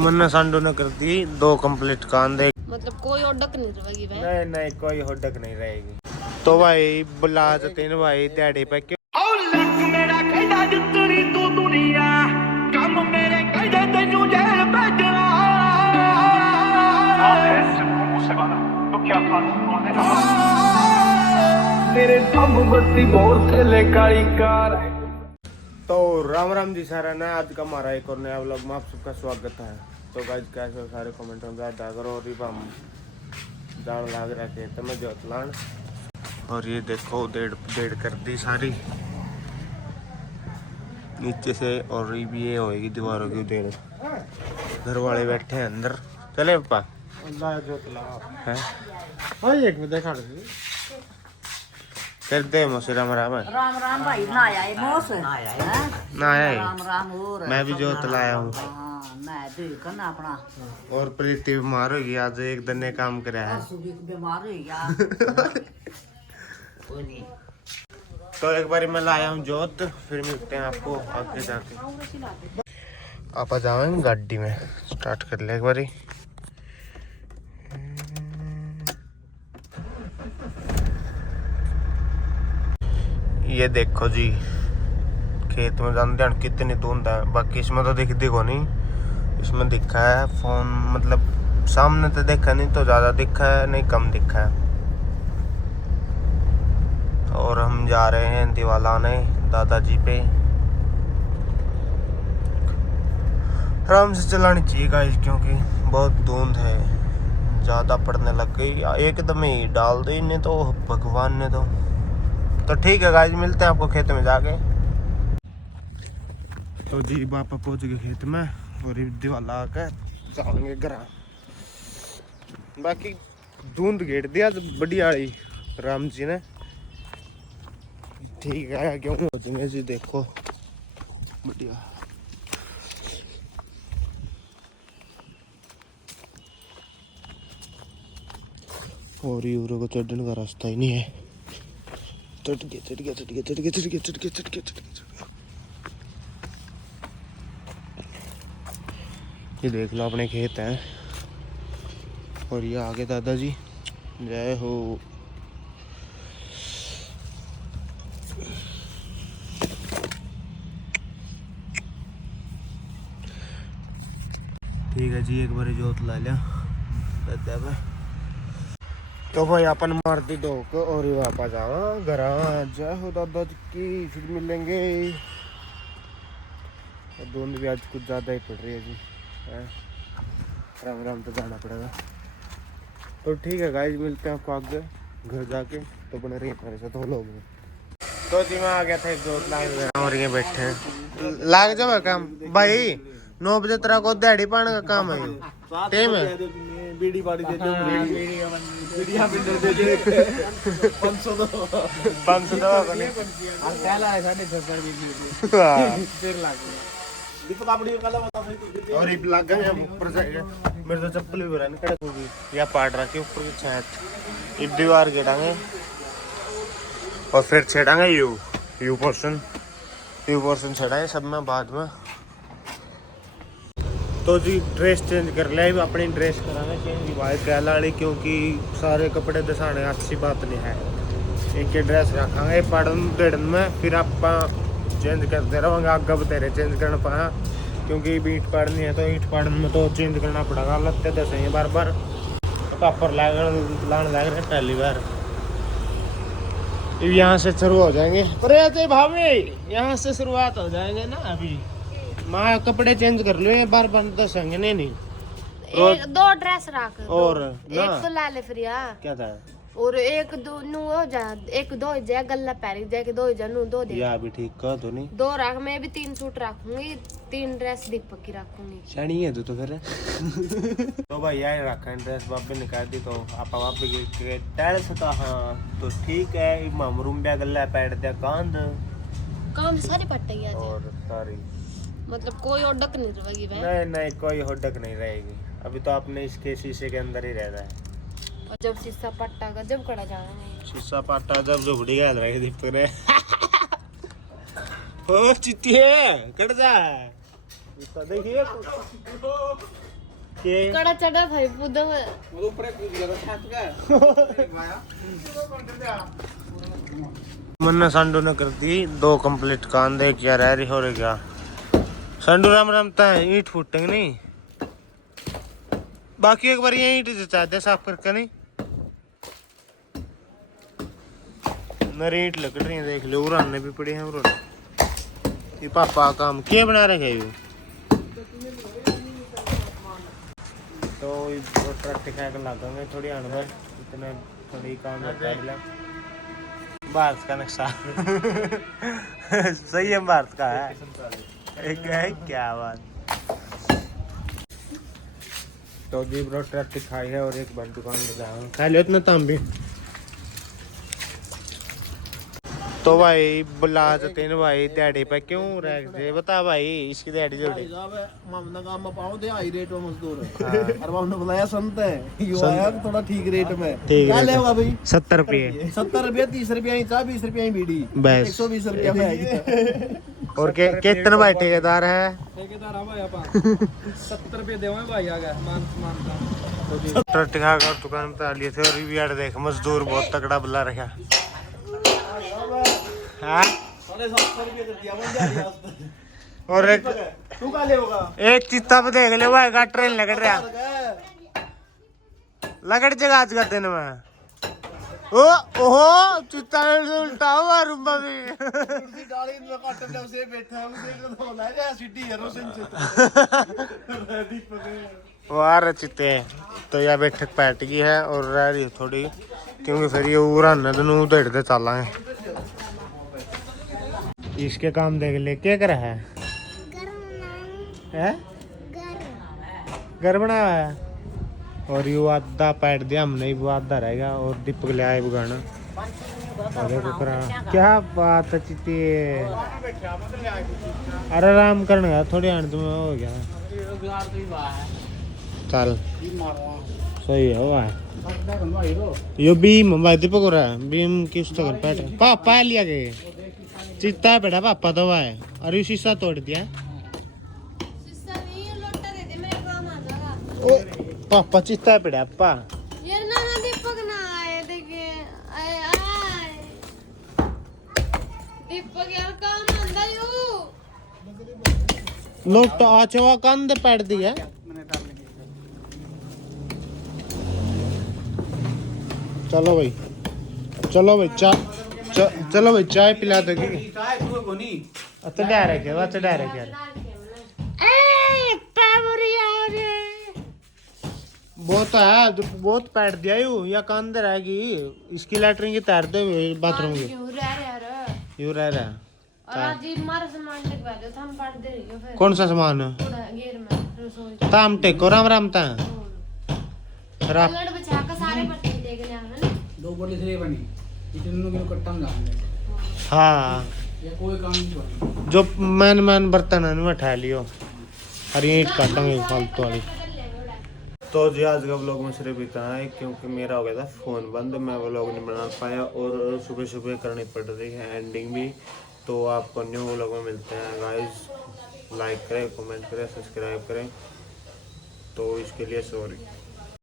मन्ना सांडो ने कर दी 2 कंप्लीट कान दे, मतलब कोई ओडक नहीं रहेगी भाई। नहीं नहीं कोई होडक नहीं रहेगी। तो भाई बुला तीन भाई दिहाड़ी पे क्यों तेरे दम बत्ती बहुत ले काली कार। तो राम राम जी सारा ना, आज का हमारा एक और नया व्लॉग में आप सबका स्वागत है। तो गाइस कैसे हो सारे कमेंट में ज्यादा करो। और हम जान लाग रहा थे तो मैं जोतलान, और ये देखो डेढ़ कर दी सारी नीचे से, और ये होएगी दीवारों की डेढ़। घर वाले बैठे हैं अंदर, चले पापा है एक में देखा कर दे मोसे राम राम राम राम भाई ना आया है मोस ना आया है ना है। राम राम और मैं भी जोत लाया हूँ। हां मैं देख करना अपना। और प्रीति बीमार हो गई, आज एक दिन ने काम कराया है। सुबह बीमार हो गया कोई नहीं। तो एक बार मैं लाया हूँ जोत, फिर मिलते हैं आपको आगे जाके। आप जाओगे गाड़ी में, स्टार्ट कर ले एक बारी। ये देखो जी खेत में जानते हैं कितनी धुंध है, बाकी इसमें तो दिखती को नहीं। इसमें दिखा है फोन, मतलब सामने तो देखा नहीं, तो ज़्यादा दिखा है नहीं कम दिखा है। और हम जा रहे हैं दिवाला आने दादाजी पे। आराम से चलानी चाहिए गाइस, क्योंकि बहुत धुंध है, ज़्यादा पड़ने लग गई। एकदम ही डाल दी इन्हें तो भगवान ने तो ठीक है गाइस, मिलते हैं आपको खेत में जाके। तो जी पापा पहुंच गए खेत में, और दिवाला आकर जाएंगे घर। बाकी धुंध घेर दिया बढ़िया वाली राम जी ने, ठीक है क्यों पहुंचेंगे जी। देखो बढ़िया और यूरो को चढ़ने का रास्ता ही नहीं है। चढ़ गया। ये देख लो अपने खेत हैं, और ये आगे दादाजी। जय हो। ठीक है जी, एक बार जोत ला लिया दादा में। तो भाई अपन मारती धोख और ही वापस आवा घर। जय हो दादा जी की, फिर मिलेंगे। धुंध भी आज कुछ ज़्यादा ही पड़ रही है जी, राम राम तो जाना पड़ेगा। तो ठीक है गाइस, मिलते हैं आपको आगे घर जाके। तो बने रहिए मेरे साथ दो लोग में। तो जी मैं आ गया था, एक दोस्त लाग और ये बैठे हैं। लाग जाओ काम भाई, 9 बजे तेरा को दिहाड़ी पाने का काम है। टाइम है बीड़ी बाड़ी दे दो, बीड़ियां बिल्डर दे दे 500 दो 500 दवा को नहीं और पहला है 650 बीड़ी हां फिर लाग गया दीपक आपड़ी कला बता भाई। और ये लग गए ऊपर से, मेरे तो चप्पल भी भरा नहीं कड़क होगी या पाड़ रखी ऊपर की छत। ये दीवार गिराएंगे और फिर छेड़ांगे यू पोर्शन छेड़ाएंगे सब में बाद में। तो जी ड्रेस चेंज कर लिया, अपनी ड्रेस कराना चेंज भाई कहलानी, क्योंकि सारे कपड़े दसाने अच्छी बात नहीं है। एक ही ड्रेस रखेंगे पढ़न देड़न में, फिर आप चेंज करते रहेंगे। आगे बतेरे चेंज करना पाया, क्योंकि ईंट पड़नी है तो ईंट पड़न में तो चेंज करना पड़ेगा। लगते दसेंगे बार बार, कापर लाने लग रहे पहली बार। यहाँ से शुरू हो जाएंगे, पर भाभी यहाँ से शुरुआत हो जाएंगे ना। अभी माँ कपड़े चेंज कर लो, बार बार दसेंगे नहीं। एक 2 ड्रेस रख और एक तो ला ले फिर यार। क्या था, और एक दो नु हो जा, एक दो हो जाए गल्ला पैर जाए के 2 हो जा नु 2 दे या भी ठीक कह तो नहीं। 2 रख, मैं भी 3 सूट रखूंगी, 3 ड्रेस दीपक की रखूंगी। शनी है तो फिर तो भाई यार रखा ड्रेस वापस निकाल दी, तो आप वापस के टैल सका। हाँ तो ठीक है, ममरूम ब्या गल्ला पैर दिया कांद काम सारी पट्टी है और सारी, मतलब कोई ओडक नहीं रहेगी भाई। नहीं नहीं कोई होडक नहीं रहेगी। अभी तो आपने इसके शीशे के अंदर ही रहना है। और जब शीशा पट्टा का जब कड़ा जाना है, शीशा पाटा जब झुबड़ी गया रही दीपक ने ओ चिट्ठी है कट जा, देखिए के कड़ा चढ़ा था पुदो वो ऊपर कूद गया छत का मन्ना संडू ने कर दी 2 कंप्लीट कान दे क्या रह रही हो रही क्या संडू राम राम ता ईंट फूटेंगे नहीं बाकी एक बार ये ईंट चाहते साफ करके नहीं नरी ईंट लग रही है देख लो उड़ाने भी पड़ी है उड़ाने ये पापा काम क्या बना रहे हैं तो ट्रक टिका कर लगाएंगे थोड़ी अनवर इतने थोड़ी काम कर ले भारत का नक्शा सही है भारत का है एक है क्या बात तो जी ब्रो ट्रक दिखाई है और एक बार दुकान में जाऊंगा खा लो इतना ताम भी तो भाई बुला जाते हैं भाई दिहाड़ी पे क्यों रह गए बता भाई इसकी दिहाड़ी जोड़ी मामला काम में पाओ दे हाई रेट में मजदूर और हमने बुलाया संत है यो आया थोड़ा ठीक रेट में क्या लेगा भाई 70 रुपये 70 रुपये 30 रुपये ही चाह 20 रुपये ही बीड़ी बस 120 रुपये में आएगी और कितने भाई ठेकेदार है ठेकेदार हम भाई अपन 70 रुपये देवे भाई आ गया मान ट्रक टिका कर दुकान पे आ लिए थे और ये यार देख मजदूर बहुत तगड़ा बुला रखा हाँ 750 रुपये कर दिया बन जाएगा और एक तू का लेगा एक चित्ता पे देख ले भाई का ट्रेन लगड़ रहा लगड़ जगह आज का दिन में ओ ओहो चित्ता से उल्टा हुआ रूम में कुर्सी डाली में काट जब से बैठा हूं देख तो ला जा सिटी है रोशन से वाह चित्ते तो यह बैठक बैठ गई है और रह रही थोड़ी क्योंकि फिर ये उड़ा नदनू उधेड़ते चला है इसके काम देख ले क्या कर है घर बना हुआ है और यू आधा पैट दिया हमने वो आधा रहेगा और दीपक ले आए बुगाना क्या बात है चित्ती अरे आराम करने का थोड़ी आने तुम्हें हो गया चल सही है वो है यो बीम भाई दीपक हो रहा है बीम किस तरह पैट पापा लिया गए चित्ता बेटा पापा तो है और ये शीशा तोड़ दिया शीशा नहीं लोटा दे दे मेरे काम आ जाएगा ओ पापा चित्ता बेटा पापा यार ना ना दीपक ना आए देखिए आए आए दीपक यार काम आंदा यू लोग तो आज वो कंध पैट दिया चलो भाई चलो भाई चाय पिला दोगे चाय तू को नहीं अच्छा डायरेक्ट है अच्छा डायरेक्ट है ए पावरिया रे बहुत है बहुत पैट दिया यू या कंध रहेगी इसकी लैटरिन की तैर दे बाथरूम की क्यों रह यार यू रह रहा और आज ही मारा सामान टेकवा दो हम पढ़ दे रही हो फिर कौन सा सामान थोड़ा गेर में रसोई ताम टेको राम राम ता रात लड़ बचा का सारे बर्तन देख ले आना दो बोले से बनी इतनों को कट्टा ना हाँ ये कोई काम नहीं बनी जो मैन बर्तन है उठा लियो और ईंट काटेंगे फालतू वाली तो जी आज का व्लॉग में सिर्फ इतना है क्योंकि मेरा हो गया था फ़ोन बंद मैं व्लॉग नहीं बना पाया और सुबह सुबह करनी पड़ रही है एंडिंग भी तो आपको न्यू व्लॉग में मिलते हैं गाइस लाइक करें कमेंट करें सब्सक्राइब करें तो इसके लिए सॉरी।